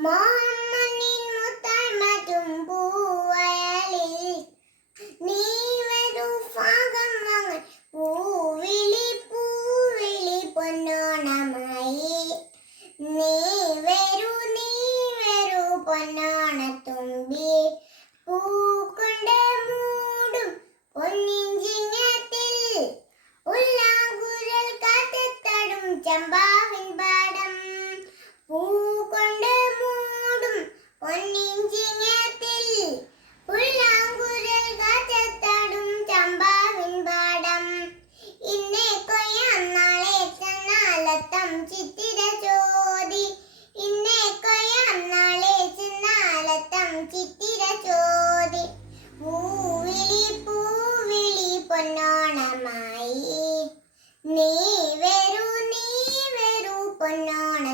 മോഹമ്മനിൻ മുത്തായി മാറ്റും പൂവയലിൽ നീ വരൂ ഭാഗം വാങ്ങാൻ പൂവിളി പൊന്നോണമായി നീ വരൂ പൊന്നോണത്തുമ്പി പൂക്കൊണ്ട് മൂടും പൊന്നിഞ്ചിങ്ങത്തിൽ ഉല്ലാങ്കുഴൽ കാറ്റത്തടും ചമ്പാവിൻ പാടം പൂക്കൊണ്ട് മൂടും പൊന്നിഞ്ചിങ്ങത്തിൽ ഉല്ലാങ്കുഴൽ കാറ്റത്തടും ചമ്പാവിൻ പാടം ഇന്നേ കൊയ്യാം നാളെ ചെന്നാലത്തം ചിത്തിര ചോദി ഇന്നേ കൊയ്യാം നാളെ ചെന്നാലത്തം ചിത്തിര ചോദി പൂവിളി പൊന്നോണമായി നീ വരൂ പൊന്നോണ